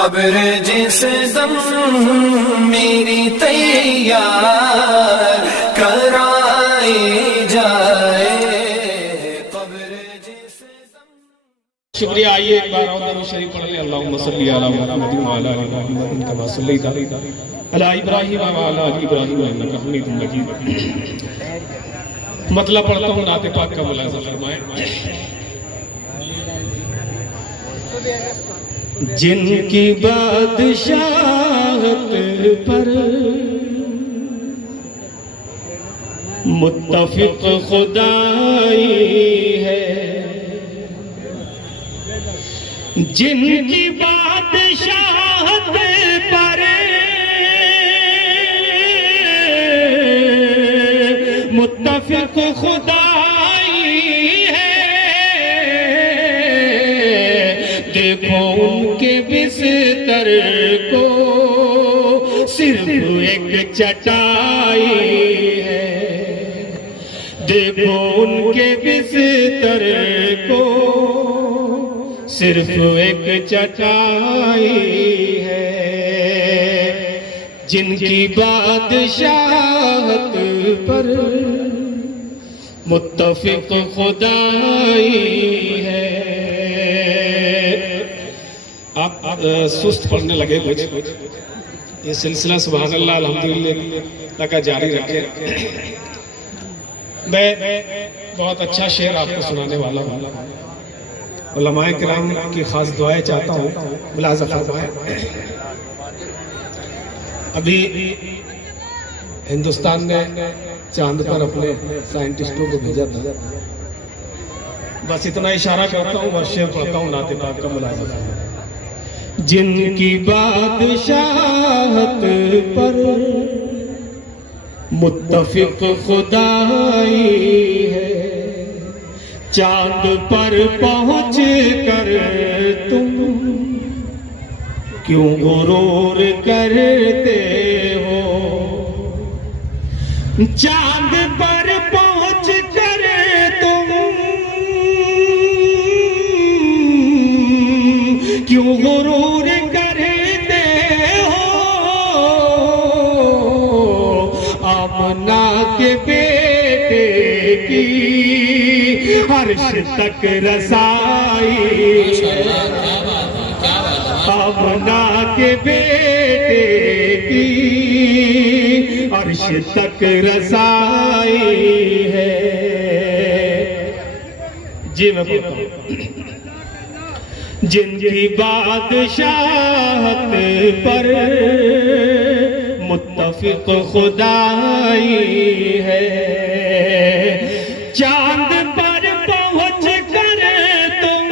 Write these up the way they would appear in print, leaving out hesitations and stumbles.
कब्र जिस दम मेरी तैयार कराई जाए, कब्र जिस दम। शुक्रिया। आइए एक बार और दरूद शरीफ पढ़ लें। अल्लाहुम्मा सल्ली अला मुहम्मद व अला आलि मुहम्मद कमा सल्लैता अला इब्राहीम व अला आलि इब्राहीम इन्नका हमीदुम मजीद। मतलब पढ़ता हूँ, नाते पाक का मुलाज़ा फरमाएं। जिनकी बादशाहत पर मुत्तफिक खुदाई है, जिनकी बादशाहत पर मुत्तफिक खुदाई है, देखो उनके बिस्तर को सिर्फ एक चटाई है, देखो उनके बिस्तर को सिर्फ एक चटाई है, जिनकी बादशाहत पर मुत्तफिक खुदाई है। आप सुस्त पढ़ने लगे कुछ, ये सिलसिला सुभान अल्लाह अल्हम्दुलिल्लाह का जारी रखे। मैं बहुत अच्छा शेर आपको सुनाने वाला हूँ। उलमाए किराम की खास दुआएं चाहता हूँ, मुलाज़ा फरमाएं। अभी हिंदुस्तान ने चांद पर अपने साइंटिस्टों को भेजा था। बस इतना इशारा करता हूँ, बस शेर पढ़ता हूँ, नाते पाक का मुलाज़ा फरमाएं। जिनकी बादशाहत पर मुत्तफिक खुदाई है, चांद पर पहुंच कर तुम क्यों गुरूर करते हो, चांद पर पहुंच कर तुम क्यों गुरूर करते हो, आमना के बेटे की अर्श तक रसाई, आमना के बेटे की अर्श तक रसाई है। जी मैं बोलता हूँ, जिनकी बादशाहत पर मुत्तफिक खुदाई है, चांद पर पहुंच कर तुम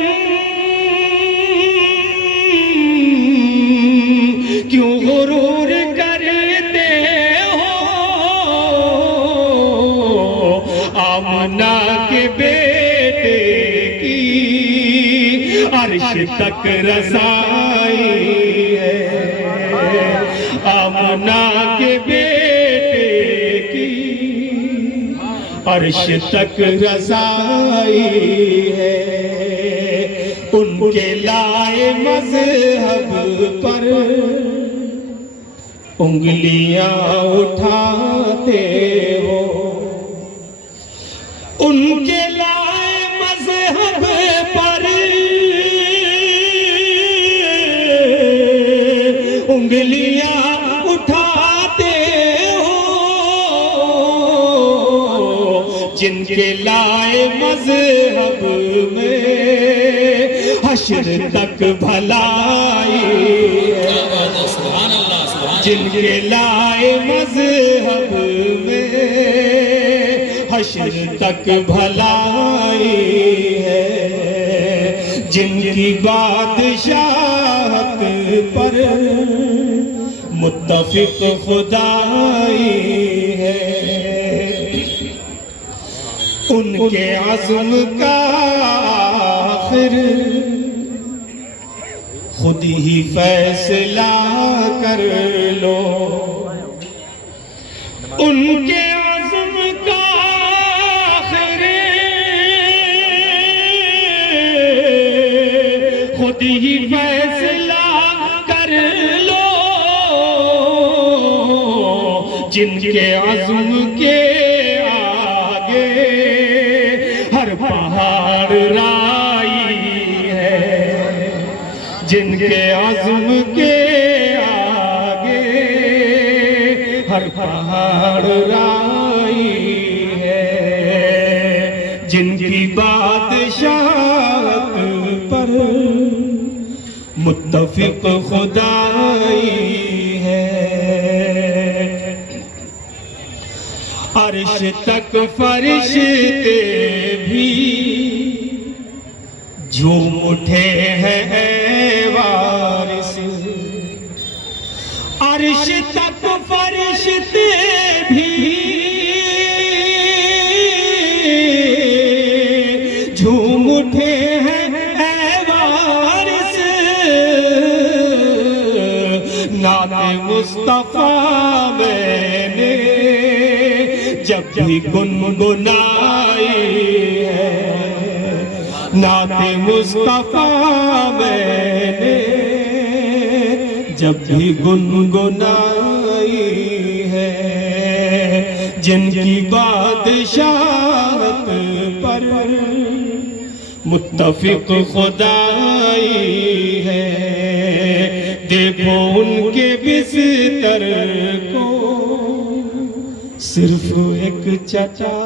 क्यों गुरूर करते हो, आमना के बेटे की अर्श तक रसाई है, आमना के बेटे की अर्श तक रसाई है, उनके लाए मज़हब पर उंगलियां उठाते हो, उनके लाए मज़हब पर उंगलियां उठाते हो, जिनके लाए मज़हब में हश्र तक भलाई है, जिनके लाए मज़हब में हश्र तक भलाई है, जिनकी बादशाहत पर मुत्तफिक खुदाई है, उनके अज़्म का आखिर खुद ही फैसला कर लो, उनके अज़्म का आखिर खुद ही फैसला कर जिनके आज़म के आगे हर पहाड़ राई है, जिनके आज़म के आगे हर पहाड़ राई है, जिनकी बादशाहत पर मुत्तफिक खुदाई है। अर्श तक फरिश्ते भी झूम उठे हैं वारिस, अर्श तक फरिश्ते भी झूम उठे हैं वारिस, नाते मुस्तफा मैंने जब भी गुनगुनाई है, नाते मुस्तफा मैंने जब भी गुनगुनाई है, जिनकी बादशाहत पर मुत्तफिक खुदाई है। देखो उनके बिस्तर को सिर्फ एक चचा